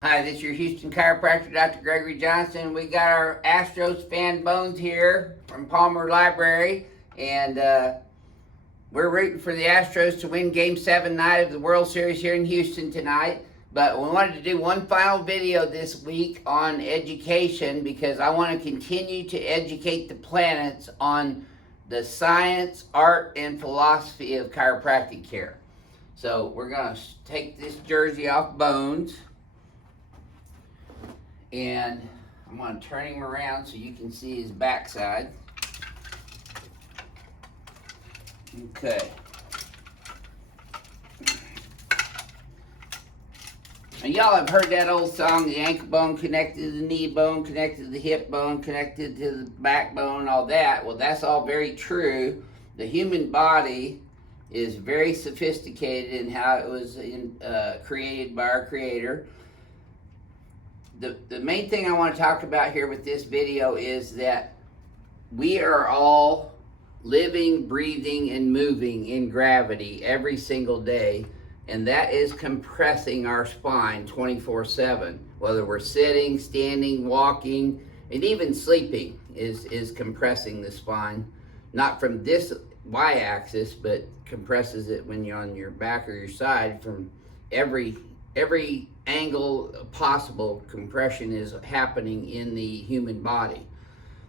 Hi, this is your Houston chiropractor, Dr. Gregory Johnson. We got our Astros fan Bones here from Palmer Library, and we're rooting for the Astros to win Game 7 night of the World Series here in Houston tonight. But we wanted to do one final video this week on education because I want to continue to educate the planets on the science, art, and philosophy of chiropractic care. So we're going to take this jersey off Bones. And I'm going to turn him around so you can see his backside. Okay. And y'all have heard that old song, the ankle bone connected to the knee bone, connected to the hip bone, connected to the backbone, all that. Well, that's all very true. The human body is very sophisticated in how it was created by our Creator. The main thing I want to talk about here with this video is that we are all living, breathing, and moving in gravity every single day, and that is compressing our spine 24/7. Whether we're sitting, standing, walking, and even sleeping is compressing the spine. Not from this y-axis, but compresses it when you're on your back or your side from every angle possible. Compression is happening in the human body.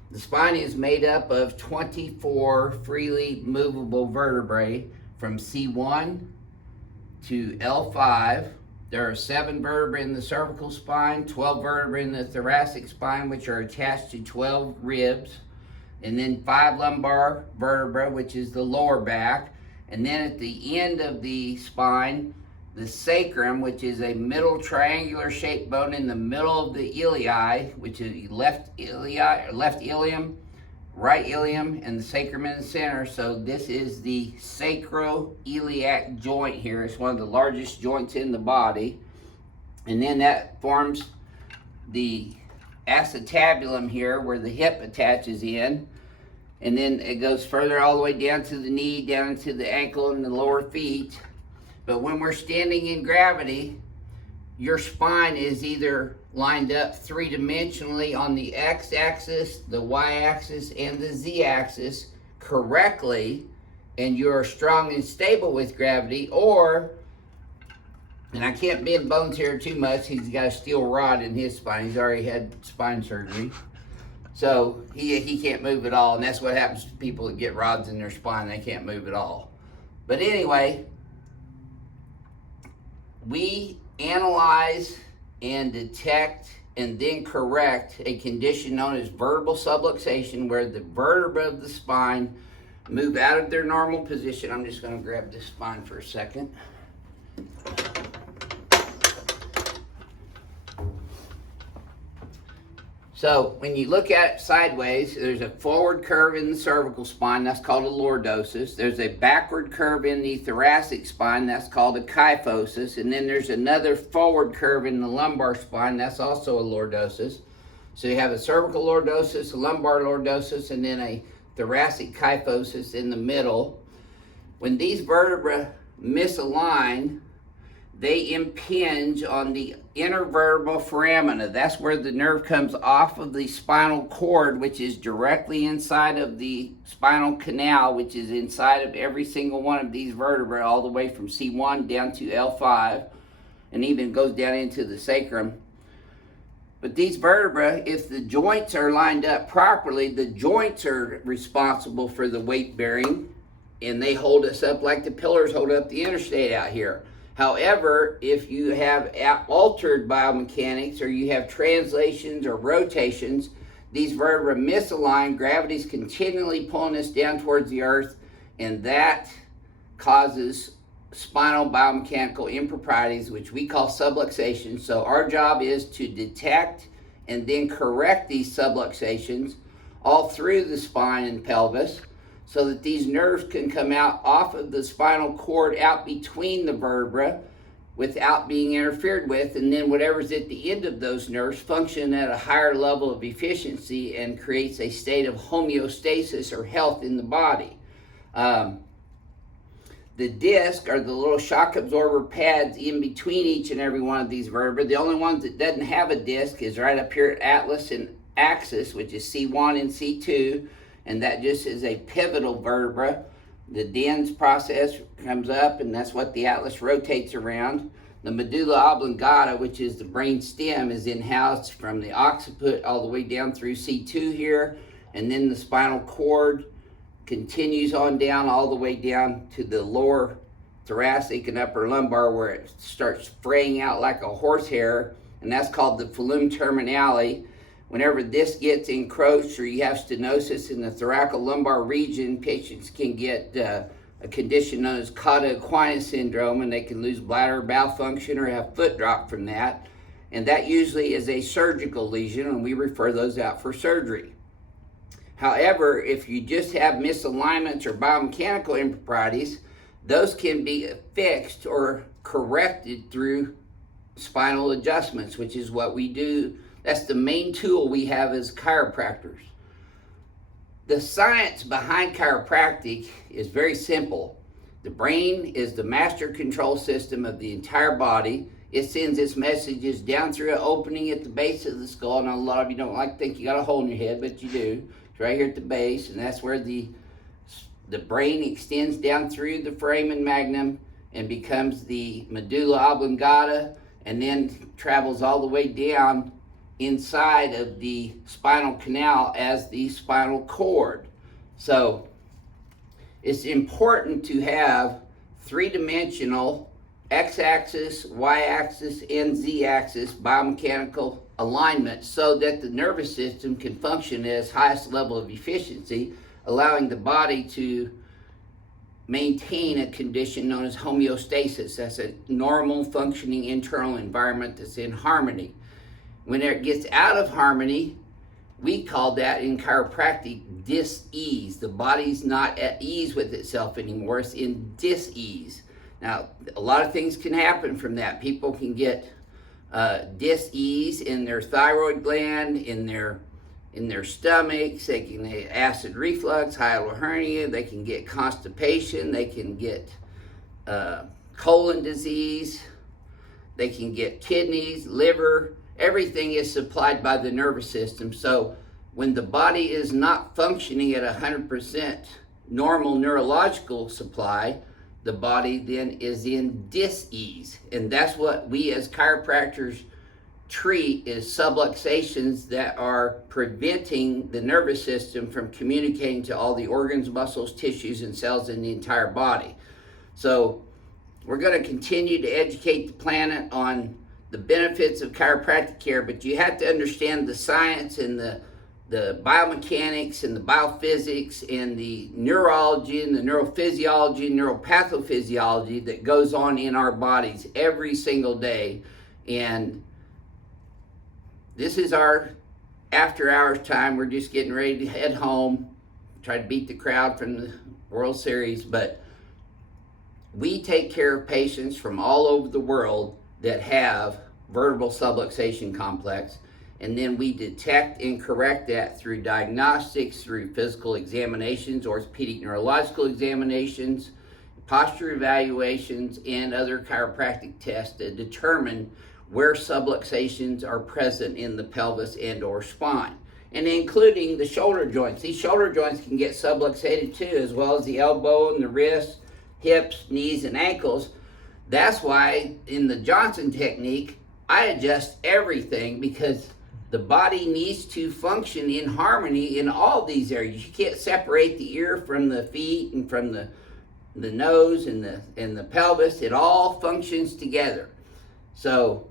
The spine is made up of 24 freely movable vertebrae from C1 to L5. There are 7 vertebrae in the cervical spine, 12 vertebrae in the thoracic spine, which are attached to 12 ribs, and then 5 lumbar vertebrae, which is the lower back. And then at the end of the spine, the sacrum, which is a middle triangular shaped bone in the middle of the ilii, which is left ilium, right ilium, and the sacrum in the center. So this is the sacroiliac joint here. It's one of the largest joints in the body. And then that forms the acetabulum here, where the hip attaches in. And then it goes further all the way down to the knee, down to the ankle and the lower feet. But when we're standing in gravity, your spine is either lined up three-dimensionally on the x-axis, the y-axis, and the z-axis correctly, and you're strong and stable with gravity, or, and I can't bend Bones here too much, he's got a steel rod in his spine. He's already had spine surgery. So he can't move at all, and that's what happens to people that get rods in their spine. They can't move at all. But anyway, we analyze and detect and then correct a condition known as vertebral subluxation, where the vertebrae of the spine move out of their normal position. I'm just going to grab this spine for a second. So when you look at it sideways, there's a forward curve in the cervical spine, that's called a lordosis. There's a backward curve in the thoracic spine, that's called a kyphosis. And then there's another forward curve in the lumbar spine, that's also a lordosis. So you have a cervical lordosis, a lumbar lordosis, and then a thoracic kyphosis in the middle. When these vertebrae misalign, they impinge on the intervertebral foramina. That's where the nerve comes off of the spinal cord, which is directly inside of the spinal canal, which is inside of every single one of these vertebrae, all the way from C1 down to L5, and even goes down into the sacrum. But these vertebrae, if the joints are lined up properly, the joints are responsible for the weight bearing, and they hold us up like the pillars hold up the interstate out here. However, if you have altered biomechanics, or you have translations or rotations, these vertebrae misalign, gravity's continually pulling us down towards the earth, and that causes spinal biomechanical improprieties, which we call subluxation. So our job is to detect and then correct these subluxations all through the spine and pelvis, so that these nerves can come out off of the spinal cord, out between the vertebrae, without being interfered with, and then whatever's at the end of those nerves function at a higher level of efficiency and creates a state of homeostasis or health in the body. The disc are the little shock absorber pads in between each and every one of these vertebrae. The only one that doesn't have a disc is right up here at atlas and axis, which is C1 and C2, and that just is a pivotal vertebra. The dens process comes up, and that's what the atlas rotates around. The medulla oblongata, which is the brain stem, is in-housed from the occiput all the way down through C2 here, and then the spinal cord continues on down all the way down to the lower thoracic and upper lumbar, where it starts fraying out like a horsehair, and that's called the filum terminale. Whenever this gets encroached or you have stenosis in the thoracolumbar region, patients can get a condition known as cauda equina syndrome, and they can lose bladder bowel function or have foot drop from that. And that usually is a surgical lesion, and we refer those out for surgery. However, if you just have misalignments or biomechanical improprieties, those can be fixed or corrected through spinal adjustments, which is what we do. That's the main tool we have as chiropractors. The science behind chiropractic is very simple. The brain is the master control system of the entire body. It sends its messages down through an opening at the base of the skull. Now, a lot of you don't like to think you got a hole in your head, but you do. It's right here at the base, and that's where the brain extends down through the foramen magnum and becomes the medulla oblongata, and then travels all the way down inside of the spinal canal as the spinal cord. So it's important to have three-dimensional x-axis, y-axis, and z-axis biomechanical alignment so that the nervous system can function at its highest level of efficiency, allowing the body to maintain a condition known as homeostasis. That's a normal functioning internal environment that's in harmony. When it gets out of harmony, we call that in chiropractic dis-ease. The body's not at ease with itself anymore, it's in dis-ease. Now, a lot of things can happen from that. People can get dis-ease in their thyroid gland, in their stomachs. They can get acid reflux, hiatal hernia. They can get constipation. They can get colon disease. They can get kidneys, liver. Everything is supplied by the nervous system. So when the body is not functioning at 100% normal neurological supply, the body then is in dis-ease. And that's what we as chiropractors treat, is subluxations that are preventing the nervous system from communicating to all the organs, muscles, tissues, and cells in the entire body. So we're going to continue to educate the planet on the benefits of chiropractic care, but you have to understand the science and the biomechanics and the biophysics and the neurology and the neurophysiology and neuropathophysiology that goes on in our bodies every single day. And this is our after hours time. We're just getting ready to head home, try to beat the crowd from the World Series, but we take care of patients from all over the world that have vertebral subluxation complex, and then we detect and correct that through diagnostics, through physical examinations, orthopedic neurological examinations, posture evaluations, and other chiropractic tests to determine where subluxations are present in the pelvis and or spine, and including the shoulder joints. These shoulder joints can get subluxated too, as well as the elbow and the wrist, hips, knees, and ankles. That's why in the Johnson technique, I adjust everything, because the body needs to function in harmony in all these areas. You can't separate the ear from the feet and from the nose and the pelvis. It all functions together. So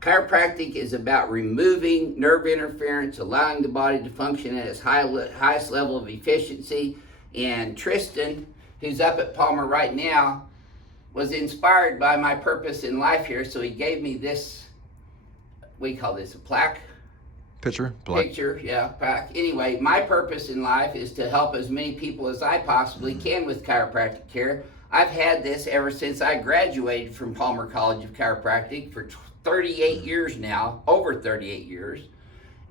chiropractic is about removing nerve interference, allowing the body to function at its highest level of efficiency. And Tristan, who's up at Palmer right now, was inspired by my purpose in life here, so he gave me this, we call this a plaque? Picture? Picture, yeah, plaque. Anyway, my purpose in life is to help as many people as I possibly can with chiropractic care. I've had this ever since I graduated from Palmer College of Chiropractic for 38 years now, over 38 years.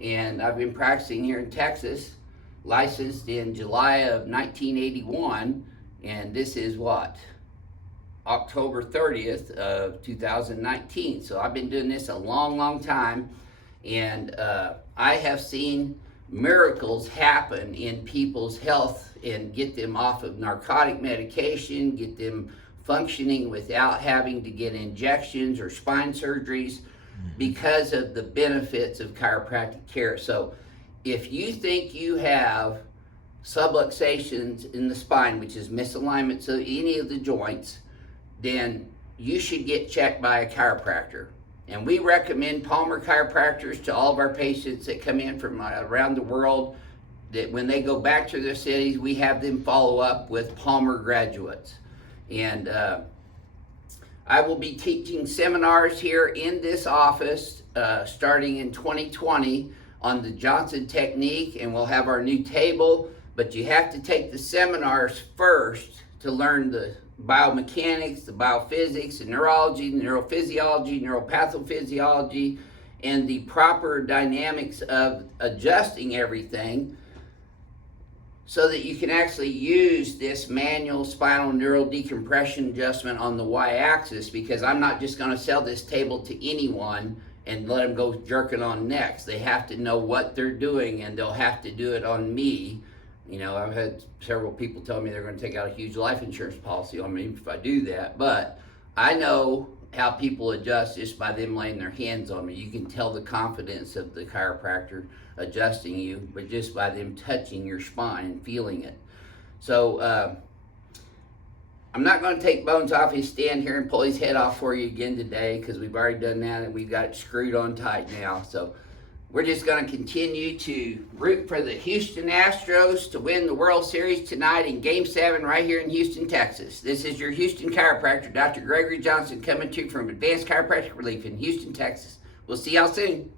And I've been practicing here in Texas, licensed in July of 1981, and this is what? October 30th of 2019. So I've been doing this a long time, and I have seen miracles happen in people's health and get them off of narcotic medication, get them functioning without having to get injections or spine surgeries because of the benefits of chiropractic care. So if you think you have subluxations in the spine, which is misalignments of any of the joints, then you should get checked by a chiropractor. And we recommend Palmer chiropractors to all of our patients that come in from around the world, that when they go back to their cities, we have them follow up with Palmer graduates. And I will be teaching seminars here in this office starting in 2020 on the Johnson technique, and we'll have our new table, but you have to take the seminars first to learn the biomechanics, the biophysics, the neurology, the neurophysiology, neuropathophysiology, and the proper dynamics of adjusting everything so that you can actually use this manual spinal neural decompression adjustment on the y-axis, because I'm not just going to sell this table to anyone and let them go jerking on necks. They have to know what they're doing, and they'll have to do it on me. You know, I've had several people tell me they're going to take out a huge life insurance policy on me if I do that, but I know how people adjust just by them laying their hands on me. You can tell the confidence of the chiropractor adjusting you, but just by them touching your spine and feeling it. So I'm not going to take Bones off his stand here and pull his head off for you again today, because we've already done that and we've got it screwed on tight now. So we're just going to continue to root for the Houston Astros to win the World Series tonight in Game 7 right here in Houston, Texas. This is your Houston chiropractor, Dr. Gregory Johnson, coming to you from Advanced Chiropractic Relief in Houston, Texas. We'll see y'all soon.